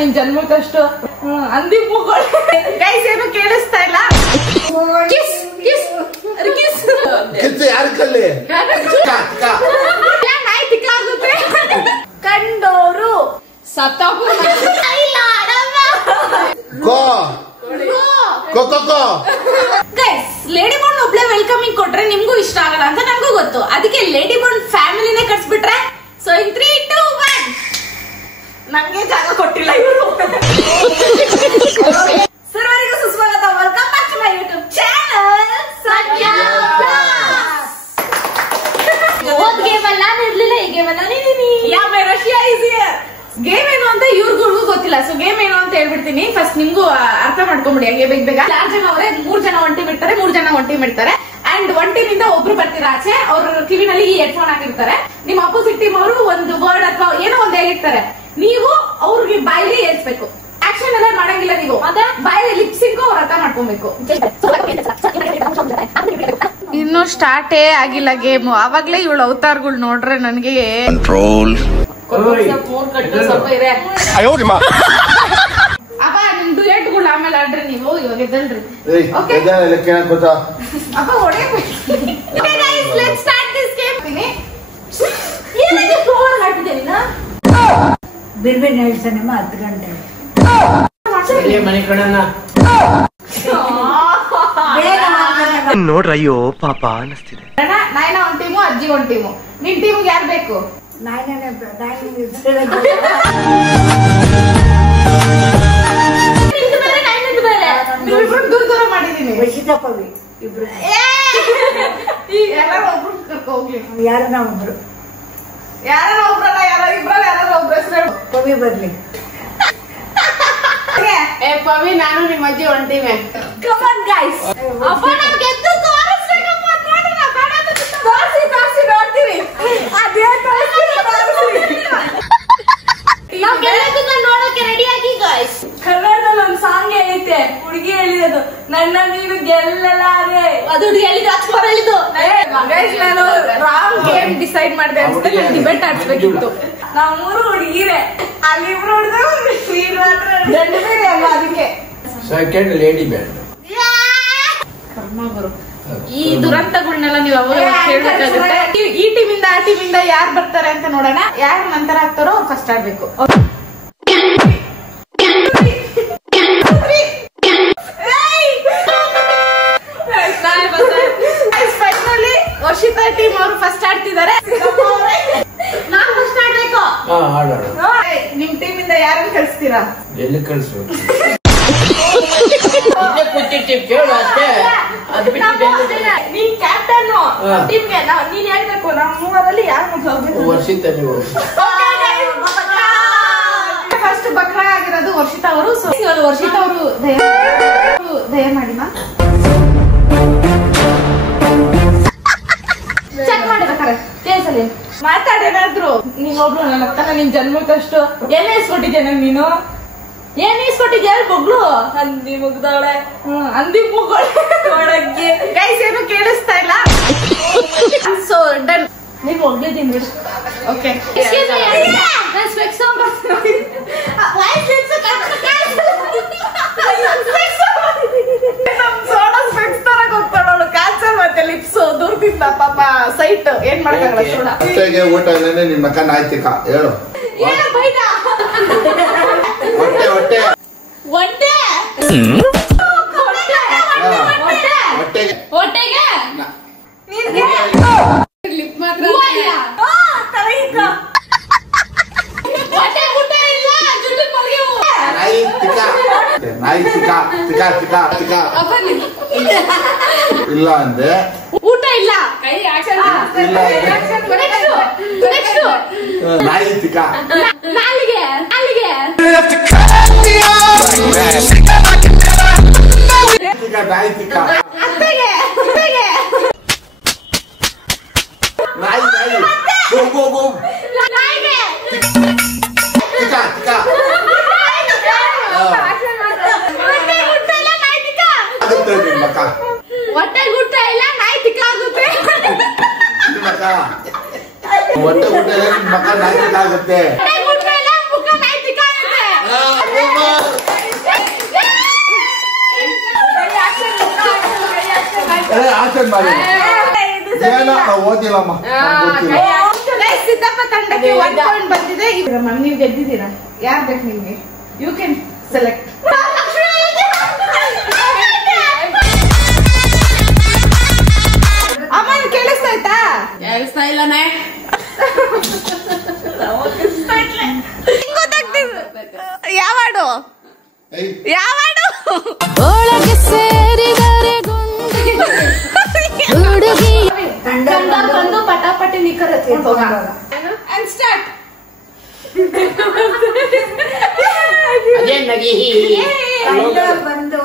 ನಿಮ್ ಜನ್ಮಕ್ಕಷ್ಟು ಅಂದಿ ಮೂಗಳು ಗೈಸ್ ಏನು ಕೇಳಿಸ್ತಾ ಇಲ್ಲ. ಕಿಸ್ ಕಿಸ್ ಕಿಸ್ ಕಿಸ್ ಯಾರ ಕಲ್ಲಿ ನಾಯಿ ತಿಕ್ಕ ಆಗುತ್ತೆ. ಕಂಡೋರು ಸತ್ತೋಗು ಗೈಸ್. ಲೇಡಿ ಬಾಂಡ್ ಒಬ್ಳೆ ವೆಲ್ಕಮಿಂಗ್ ಕೊಟ್ರೆ ನಿಮ್ಗೂ ಇಷ್ಟ ಆಗಲ್ಲ ಅಂತ ನಮಗೂ ಗೊತ್ತು. ಅದಕ್ಕೆ ಲೇಡಿ ಬಾಂಡ್ ಫ್ಯಾಮಿಲಿನೇ ಕಟ್ಸ್ಬಿಟ್ರೆ. ಸೊ ಇನ್ 3, 2, 1 ನಂಗೆ ಜಾಗ ಕೊಟ್ಟಿಲ್ಲ ಇವರು. ಸರ್ವರಿಗೂ ಸುಸ್ವಾಗತ. Welcome back to my YouTube channel Sandhya blogs. Old game ಅಲ್ಲಿ ನಾನು ಇರ್ಲಿಲ್ಲ, ಈ ಗೇಮ್ ಅಲ್ಲಿ ನಾನಿದ್ದೀನಿ. Yeah my Russia is here. Game ಏನು ಅಂತ ಇವ್ರಿಗೂ ಗೊತ್ತಿಲ್ಲ. ಸೊ ಗೇಮ್ ಏನು ಅಂತ ಹೇಳ್ಬಿಡ್ತೀನಿ. ಫಸ್ಟ್ ನಿಮ್ಗೂ ಅರ್ಥ ಮಾಡ್ಕೊಂಬಿಡಿ ಹಂಗೆ ಬೇಗ ಬೇಗ. 4 ಜನ ಅವರೇ, 3 ಜನ ಒನ್ ಟೀಮ್ ಇರ್ತಾರೆ, 3 ಜನ ಒನ್ ಟೀಮ್ ಇರ್ತಾರೆ. ಅಂಡ್ ಒನ್ ಟೀಮ್ ಇಂದ ಒಬ್ರು ಬರ್ತೀರಾ ಆಚೆ. ಅವ್ರ ಕಿವಿನಲ್ಲಿ ಈ ಹೆಡ್ಫೋನ್ ಹಾಕಿರ್ತಾರೆ. ನಿಮ್ ಅಪೋಸಿಟ್ ಟೀಮ್ ಅವರು ಒಂದು ವರ್ಡ್ ಅಥವಾ ಏನೋ ಒಂದ್ ಹೇಳಿರ್ತಾರೆ. ನೀವು ಅವ್ರಿಗೆ ಬಾಯಿಲಿ ಹೇಳ್ಸ್ಬೇಕು. ಆಕ್ಷನ್ ಎಲ್ಲ ಮಾಡಂಗಿಲ್ಲ ನೀವು. ಮತ್ತೆ ಬಾಯಲ್ಲಿ ಲಿಪ್ಸಿಂಗ್ ಅವ್ರ ಅರ್ಥ ಮಾಡ್ಕೊಬೇಕು. ಇನ್ನು ಸ್ಟಾರ್ಟೇ ಆಗಿಲ್ಲ ಗೇಮ್. ಅವಾಗ್ಲೇ ಇವಳು ಅವತಾರಗಳು ನೋಡ್ರೆ ನನಗೆ ಕಂಟ್ರೋಲ್ ಸ್ವಲ್ಪ ಇದೆ. ಅಪ್ಪ ನಿಮ್ ಡುಯೆಟ್ಗಳು ಆಮೇಲೆ ಆಡ್ರಿ ನೀವು. ಇವಾಗ ಎದ್ದಲ್ರಿ. ಅಪ್ಪ ಹೊಡೆಯಬೇಕು. Let's start this game. ಏನಕ್ಕೆ ಫ್ಲೋರ್ ಹಾಕಿದ್ದೀರಿ ನಾ? ಬಿರ್ಬಿನ್ ಹೇಳ್ತಾನಮ್ಮ 10 ಗಂಟೆ ಮನೆ ಕಡೆನ ನೋಡ್ರ. ಅಯ್ಯೋ ಪಾಪ ಅನಿಸ್ತಿದೆ. ನಾಯನ ಒಂದ್ ಟೀಮು, ಅಜ್ಜಿ ಒಂದ್ ಟೀಮು. ನಿನ್ ಟೀಮ್ಗೆ ಯಾರು ಬೇಕು? ದೂರ ದೂರ ಮಾಡಿದೀನಿ. ವರ್ಷಿತಪ್ಪವಿ ಇಬ್ರು, ಯಾರು ಒಬ್ರು ಕರ್ಕೊ ಹೋಗ್ಲಿ. ಯಾರನ್ನ ಒಬ್ರು, ಯಾರು ಒಬ್ರಲ್ಲ, ಯಾರೋ ಇಬ್ರಲ್ಲ, ಯಾರು ಒಬ್ರು ಹೆಸರು ಪವಿ ಬರ್ಲಿ. ಪವಿ ನಾನು ನಿಮ್ಮ ಅಜ್ಜಿ ಹೊಂಟೀವಿ. Come on guys. ಅಪ್ಪ ನಾವು ಗೆದ್ದು ತೋರಿಸ್ಬೇಕಪ್ಪ. ನೋಡಿ ನಾ ಬೇಡ ಅಂತ ತೋರಿಸಿ ನೋಡ್ತೀರಿ. ಅದೇ ತೋರಿಸಿ ನಾವು ಗೆಲ್ಲೋದನ್ನ ನೋಡೋಕೆ ರೆಡಿ ಆಗಿ ಗೈಸ್. ಕನ್ನಡದಲ್ಲಿ ಒಂದು ಸಾಂಗ್ ಐತೆ, ಹುಡುಗಿ ಹೇಳಿರೋದು, ನನ್ನ ನೀನು ಗೆಲ್ಲಲಾರೆ. ಅದು ಹುಡುಗಿ ಹೇಳಿದ್ದು, ರಾಜ್ಕುಮಾರ್ ಹೇಳಿದ್ದು. ಗೈಸ್ ನಾನು ರಾಂಗ್ ಗೇಮ್ ಡಿಸೈಡ್ ಮಾಡಿದೆ ಅನ್ಸುತ್ತೆ. ನಾನು ಡಿಬೇಟ್ ಆಡ್ಸ್ಬೇಕಿತ್ತು. ನಾವು 3 ಹುಡುಗಿರೆ, ಅಲ್ಲಿ 2 ಹುಡುಗ ಗಂಡು ಬೇರೆ ಅಲ್ಲ. ಅದಕ್ಕೆ ಸೆಕೆಂಡ್ ಲೇಡಿ ಬ್ಯಾಂಡ್. ಕರ್ಮ ಗುರು. ಈ ದುರಂತಗಳನ್ನೆಲ್ಲ ನೀವು ಅವಾಗ ಹೇಳ್ಬೇಕಾಗುತ್ತೆ. ಈ ಟೀಮಿಂದ ಆ ಟೀಮಿಂದ ಯಾರು ಬರ್ತಾರೆ ಅಂತ ನೋಡೋಣ. ಯಾರು ನಂತರ ಆಗ್ತಾರೋ ಫಸ್ಟ್ ಆಡ್ಬೇಕು. ಫೈನಲಿ ವರ್ಷಿತಾ ಟೀಮ್ ಅವರು ಫಸ್ಟ್ ಆಡ್ತಿದ್ದಾರೆ. ನಾನು ಫಸ್ಟ್ ಆಡ್ಬೇಕು. ನಿಮ್ ಟೀಮ್ ಇಂದ ಯಾರನ್ನ ಕಳಿಸ್ತೀರಾ? ಎಲ್ಲಿ ಕಳಿಸ್ಬೇಕು? ಕೇಳು ಅಷ್ಟೇ. ಅದು ಬಿಟ್ಟು ನೀನ್ ಕ್ಯಾಪ್ಟನ್ ಟೀಮ್ಗೆ. ನೀನ್ ಹೇಳ್ಬೇಕು ನಾವು 3ರಲ್ಲಿ ಯಾರು ವರ್ಷಿತ ನೀವು. ಫಸ್ಟ್ ಬಕ್ರಾ ಆಗಿರೋದು ವರ್ಷಿತಾ ಅವರು. ಸೊ ವರ್ಷಿತಾ ಅವರು ದಯ ಮಾಡಿ ಚೆಕ್ ಮಾಡಿರ್ತಾರೆ. ಕೇಸಲ್ಲಿ ಮಾತಾಡೇನಾದ್ರು. ನೀನೊಬ್ಳು ನನ್ನ ಅಕ್ಕನ ನಿನ್ ಜನ್ಮಕ್ಕಷ್ಟು ಏನ್ ಇಸ್ಕೊಟ್ಟಿದ್ಯಾ ನೀನು? ಏನ್ ಇಸ್ಕೊಟ್ಟಿದ್ಯಾ ಬೊಗ್ಳು? ಅಂದಿ ಮುಗ್ದವಳೆ. ಅಂದಿ ಮುಗ್ಗಳು ಒಳಗೆ. ಗೈಸ್ ಏನು ಕೇಳಿಸ್ತಾ ಇಲ್ಲ. So done. ನೀವ್ ಹೋಗ್ಲಿದ್ದೀನಿ ಬಿಡು. ಓಕೆ ಮತ್ತೆ ಲಿಪ್ಸ್ ದೂರದಿಂದ ಪಾಪ ಸೈಟ್ ಏನ್ ಮಾಡಕ್ಕಾಗಲ್ಲ. ಊಟ ನಿಮ್ ಮಕ್ಕ ನಾಯ್ತಿಕ ಹೇಳು. ಹೊಟ್ಟೆ ಹೊಟ್ಟೆ ಹೊಟ್ಟೆ ಹೊಟ್ಟೆಗೆ ಲಿಪ್ ಮಾತ್ರ ನಾಯಿ ತಿಕ ತಿಕ ತಿಕ ತಿಕ ಇಲ್ಲ ಅಂದ್ರೆ ಊಟ ಇಲ್ಲ. ನಾಯಿ ತಿಕ ನಾಲಿಗೆ ನಾಯಿ ತಿಕ ಅತ್ತೆಗೆ ನಾಯಿ ನಾಯಿ ಗೋ ಗೋ ನಾಯಿಗೆ ತಿಕ ತಿಕ ಹೊಟ್ಟೆ ಗುಟ್ಟ ಇಲ್ಲ, ನಾಯಿ ತಿಕ್ಕ ಆಗುತ್ತೆ. ಹೊಟ್ಟೆ ಗುಟ್ಟ ಮಕ್ಕ ನಾಯಿ ತಿಕ್ಕ ಆಗುತ್ತೆ. ಹೊಟ್ಟೆ ಗುಟ್ಟ ಇಲ್ಲ, ಮುಖ ನಾಯಿ ತಿಕ್ಕ ಆಗುತ್ತೆ. ಮಾಡಿ ಏನೋ ಓದಿಲ್ಲಮ್ಮ ಸಿದ್ದಪ್ಪ ತಂಡಕ್ಕೆ 1 ಪಾಯಿಂಟ್ ಬಂದಿದೆ. ನೀವು ಗೆದ್ದಿದ್ದೀರಾ. ಯಾರು ಬೇಕು ನಿಮ್ಗೆ? You can select. ಅಮ್ಮ ಕೇಳಿಸ್ತಾ ಕೇಳಿಸ್ತಾ ಇಲ್ಲನೇ ಯಾವಾಡು ಯಾವಾಡು ಒಳಗೆ ಸೇರಿದರೆ ಹುಡುಗಿ ಬಂದು ಪಟಾಪಟಿ ನಿಖರ and start ಅದೇ ನಗಿ ಬಂದು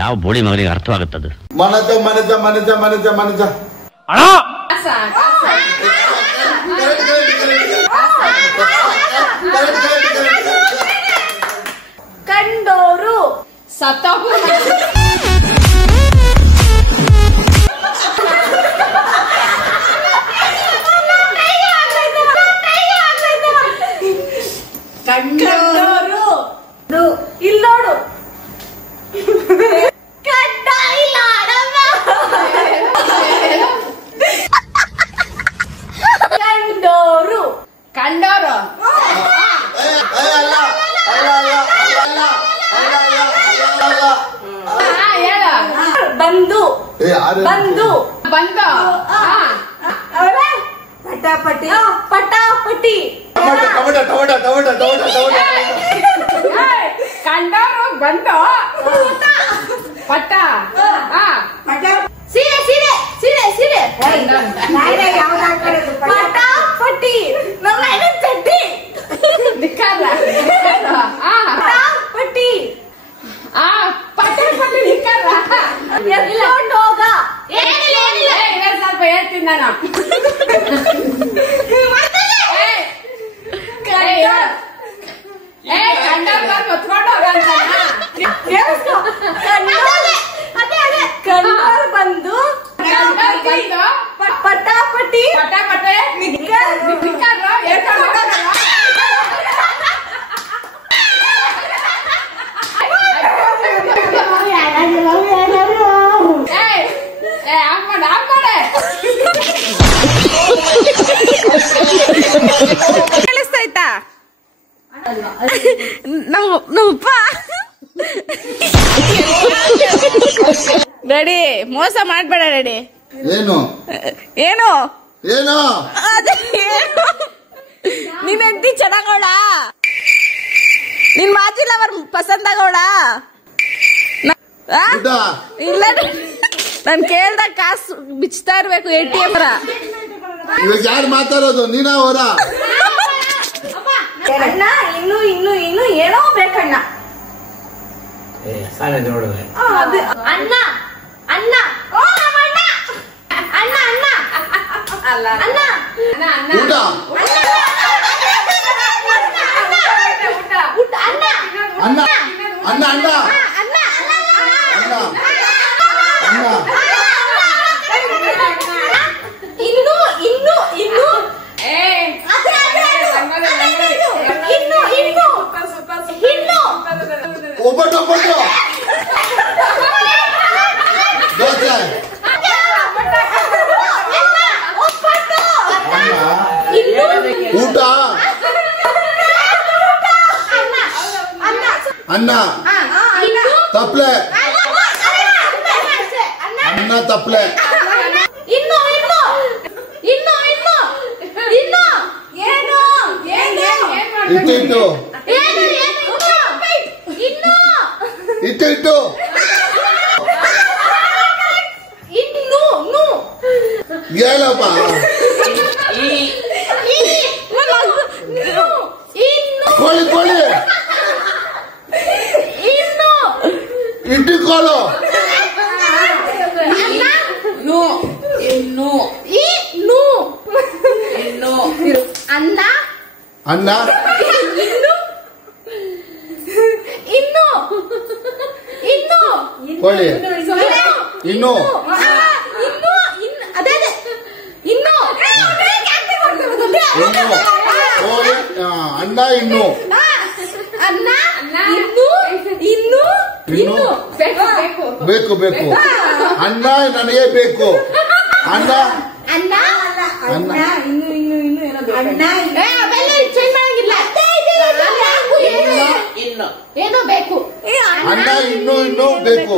ಯಾವ ಬೋಳಿ ಮಗನಿಗೆ ಅರ್ಥವಾಗುತ್ತದೆ? ಮನಜ ಮನಜ ಮನಜ ಮನಜ ಮನಜ ಕಂಡೋರು ಸತ್ತೋಗು ಕಂಡೋರು ಇಲ್ಲಿ ನೋಡು ಕಂಡೋರು ಕಂಡೋರು ಬಂದು ಬಂದು ಬಂದ ಪಟಾಪಟಿ ಪಟಾಪಟಿ tomato tomato tomato tomato tomato ಕಂಡೋರು ಬಂದು ಪಟ್ಟ ಸೀರೆ ಸೀರೆ ಸೀರೆ ಸೀರೆ ಪಟಾಪಟಿ ನಮ್ಮ ಚಡ್ಡಿ ಪಟಾಪಟಿ ಪಟಾಪಟಿ ಹೋಗ ಸ್ವಲ್ಪ ಹೇಳ್ತೀನಿ ನಾನು ಕಂಡೋರು ಬಂದು ಪಟಾಪಟಿ ಪಟಾಪಟಿ ಕೇಳಿಸ್ತಾಯ್ತಾ ನಮ್ಮಪ್ಪ ರೆಡಿ ಮೋಸ ಮಾಡ್ಬೇಡ ರೆಡಿ ಏನು ಏನು ಏನು ನಿನ್ ಹೆಂಡತಿ ಚೆನ್ನಾಗೋಳ ನಿನ್ ಮಾತಿಲ್ಲ ಅವ್ರ ಪಸಂದಾಗೋಳ ಇಲ್ಲ ನಾನ್ ಕೇಳ್ದಾಗ ಕಾಸು ಬಿಚ್ತಾ ಇರ್ಬೇಕು ATM ಇವಾಗ ಯಾರು ಮಾತಾಡೋದು ನೀನಾ ಅವರ ಅಣ್ಣ ಇನ್ನು ಇನ್ನು ಇನ್ನು ಏನೋ ಬೇಕಣ್ಣ ಸಾಲ ನೋಡಿದ್ರೆ ಅಣ್ಣ ಅಣ್ಣ ಅಣ್ಣ ಅಣ್ಣ ಅಲ್ಲ ಅಣ್ಣ ಊಟ ಅಣ್ಣ ಅಣ್ಣ ಅಣ್ಣ ಅಣ್ಣ ಅಣ್ಣ ಇನ್ನು ಇನ್ನು ಇನ್ನು ಇನ್ನು ಇನ್ನು ಇನ್ನು ಒಬ್ಬಟ್ಟು ಒಬ್ಬಟ್ಟು ದೋಸೆ ಊಟ ಅನ್ನ ತಪ್ಲೆ ಅನ್ನ ತಪ್ಲೆ ಇನ್ನು ಇನ್ನು ಇನ್ನು ಇನ್ನು ಇನ್ನು ಏನು ಇಟ್ಟು ಇಟ್ಟು ಏನು ಇನ್ನು ಇಟ್ಟು ಇಟ್ಟು ಇನ್ನು ನು ಏನಪ್ಪ ಕೋಳಿ ಕೋಳಿ ಇನ್ನು ಇಟ್ಟಿಕೋಳು ಇನ್ನು ಇನ್ನು ಇನ್ನು ಅನ್ನ ಅನ್ನ ಇನ್ನು ಕೋಳಿ ಇನ್ನು ಅದೇ ಇನ್ನು ಕೋಳಿ ಅನ್ನ ಇನ್ನು ಅನ್ನ ಇನ್ನು ಬೇಕು ಬೇಕು ಅನ್ನ ನನಗೆ ಬೇಕು ಅನ್ನ ಅನ್ನ ಅನ್ನ ಅಣ್ಣ ಅವೆಲ್ಲ ಚೇಂಜ್ ಮಾಡಂಗಿಲ್ಲ ಏನೋ ಬೇಕು ಅನ್ನ ಇನ್ನು ಬೇಕು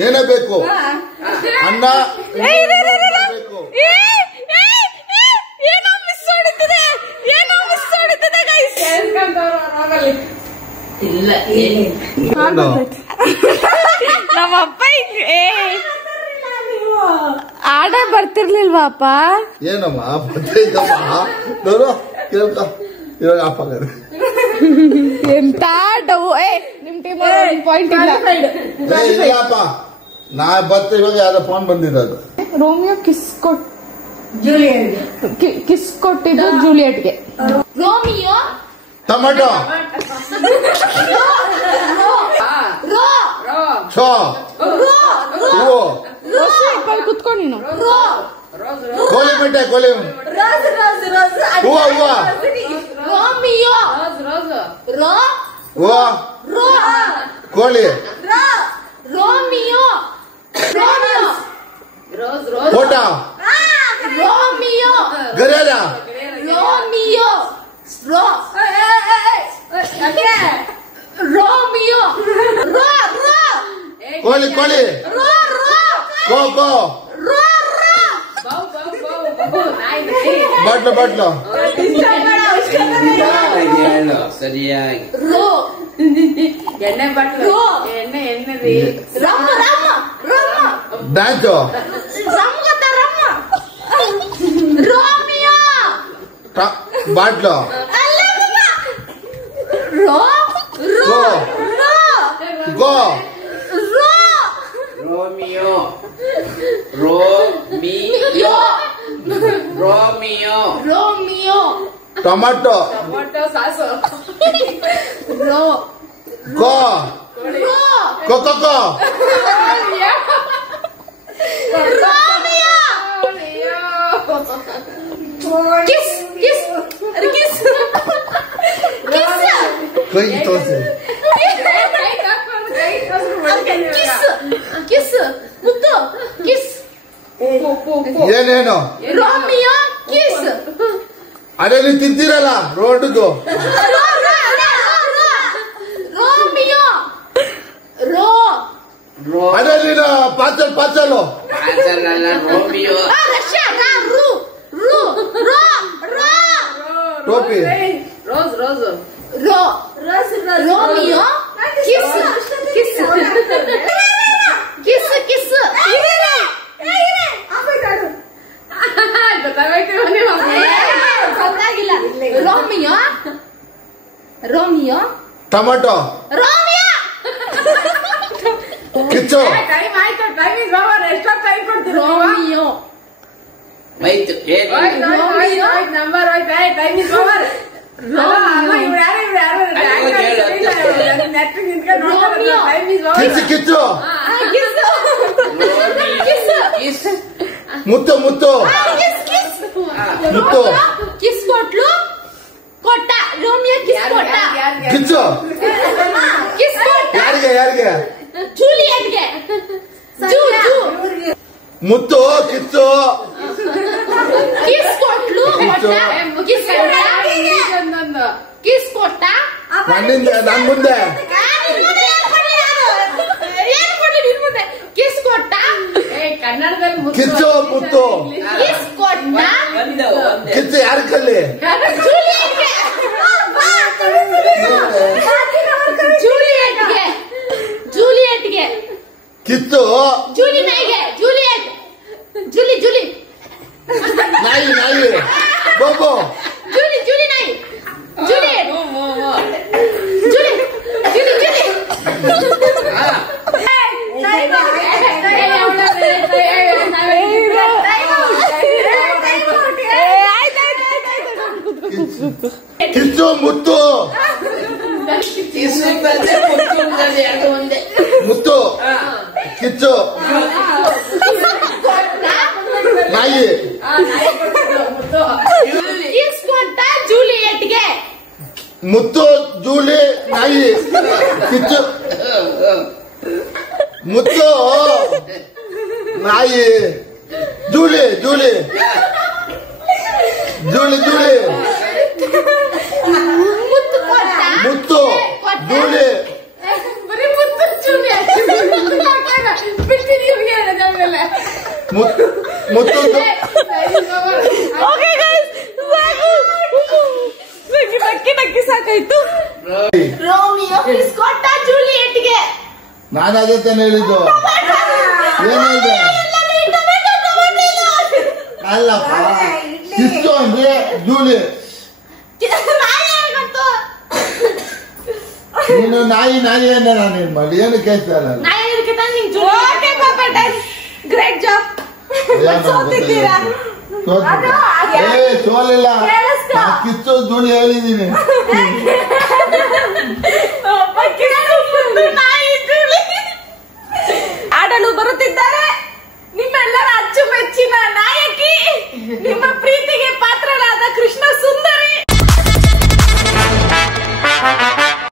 ಏನೋ ಬೇಕು ಅನ್ನ ಬೇಕು ಏನೋ ಮಿಸ್ ಹೊಡಿತದೆ ಗೈಸ್ ಇಲ್ಲ ನಮ್ಮಪ್ಪ ಆಡ ಬರ್ತಿರ್ಲಿಲ್ವಾ ಅಪ್ಪ ಏನಮ್ಮ ಬರ್ತೈತಮ್ಮ ನೋಡು ಕೇಳ್ಕ ಇವಾಗ ಆಫ್ ಆಗದು ಎಂತ ಡವ್ ನಿಮ್ ಟೀಮ್ ಪಾಯಿಂಟ್ ಇಲ್ಲ ಇಲ್ಲಪ್ಪ ನಾ ಬರ್ತಾ ಇವಾಗ ಯಾವ್ದೋ ಫೋನ್ ಬಂದಿರೋದು ರೋಮಿಯೋ ಕಿಸ್ ಕೊಟ್ಟಿದ್ದು ಜೂಲಿಯಟ್ಗೆ ರೋಮಿಯೋ ಟೊಮೆಟೊ ಶೋ ಹೂವು ಕುತ್ಕೊಂಡು ನೀನು ಕೋಳಿ ಮಿಠೆ ಕೋಳಿ ಹೂವ ರೋಮಿಯೋ ಹೂವ ಕೋಳಿ ರೋಮಿಯೋ ಫೋಟೋ ರೋಮಿಯೋ ಗರೇರ ರೋಮಿಯೋ ರೋಮಿಯೋ ಕೋಳಿ ಕೋ ಬಾಟ್ಲು ಸರಿಯಾಗಿ ಎಣ್ಣೆ ಬಾಟ್ಲು ಎಣ್ಣೆ ರೀ dance Romeo bottle go Romeo tomato sauce go ಕೊಕ್ಕೋ ಕೈ ತೋರಿಸಿ ಏನೇನು ರೋಮಿಯೋ ಕಿಸ್ ಅದೇ ತಿಂತೀರಲ್ಲ ರೋಡ್ದು ರೋಮಿಯೋ ಅದೇ ನೀನು ಪಾಚಲು ರೋಮಿಯೋ ಟೋಪಿ ರೋಮಿಯೋ ಕಿಸ್ ಗೊತ್ತಾಗಿಲ್ಲ ರೋಮಿಯೋ ಟೊಮೆಟೊ ಕಿಚ್ಚು ರೋಮಿಯೋ ಆಯ್ತು ಕಿಚ್ಚು ಮುತ್ತು ಕಿಸ್ ಕೊಟ್ಲು ಕೊಟ್ಟ ರೋಮಿಯೋ ಕಿಸ್ ಕೊಟ್ಟ ಕಿಚ್ಚು ಕಿಸ್ ಕೊಟ್ಟ ಯಾರಿಗೆ ಜೂಲಿಯಟ್ಗೆ ಮುತ್ತು ಕಿಚ್ಚು ಕಿಸ್ ಕೊಟ್ಲು ಕಿಸ್ ಕೊಟ್ಟ ನನ್ ಮುಂದೆ ಕಿಸ್ ಕೊಟ್ಟ ಕಿಚ್ಚು ಮುತ್ತು ಕಿಸ್ ಕೊಟ್ಟ ಕಿಚ್ಚು ಯಾರ ಕಲ್ಲಿ ಜೂಲಿಯಟ್ಗೆ ಕಿತ್ತು ಜೂಲಿ ನಾಯಿ ಬೋಬೋ ಜೂಲಿ ನಾಯಿ ಜೂಲಿಯಟ್ ಕಿಚ್ಚು ಮುತ್ತು ಜೂಲಿ ನಾಯಿ ಕಿಚ್ಚು ಮುತ್ತು ನಾಯಿ ಜೂಲಿ ಜೂಲಿ ಜೂಲಿ ಜೂಲಿ ಮುತ್ತು ಜೂಲಿ ಮುತ್ತು ನಕ್ಕಿ ಸಾಕಾಯ್ತು. ರೋಮಿಯೋ ಕಿಸ್ ಕೊಟ್ಟ ಜೂಲಿಯೆಟ್ಗೆ. ನಾನು ಅದೇ ತಾನೆ ಹೇಳಿದ್ದು. ಏನಿದೆ ಅಲ್ಲಪ್ಪ ಕಿಸ್ಸು ಅಂದ್ರೆ ಜೂಲಿ. ನೀನು ನಾಯಿ ನಾಯಿ ಅಂದ್ರೆ ನಾನು ಏನ್ ಮಾಡಿ ಏನು ಕೇಳ್ತಾರ. Great job. ಸೋಲಿಲ್ಲ ಕಿಚ್ಚು ಜೂಲಿ ಹೇಳಿದೀನಿ. ಆಡಲು ಬರುತ್ತಿದ್ದಾರೆ ನಿಮ್ಮೆಲ್ಲರ ಅಚ್ಚುಮೆಚ್ಚಿನ ನಾಯಕಿ, ನಿಮ್ಮ ಪ್ರೀತಿಗೆ ಪಾತ್ರರಾದ ಕೃಷ್ಣ ಸುಂದರಿ.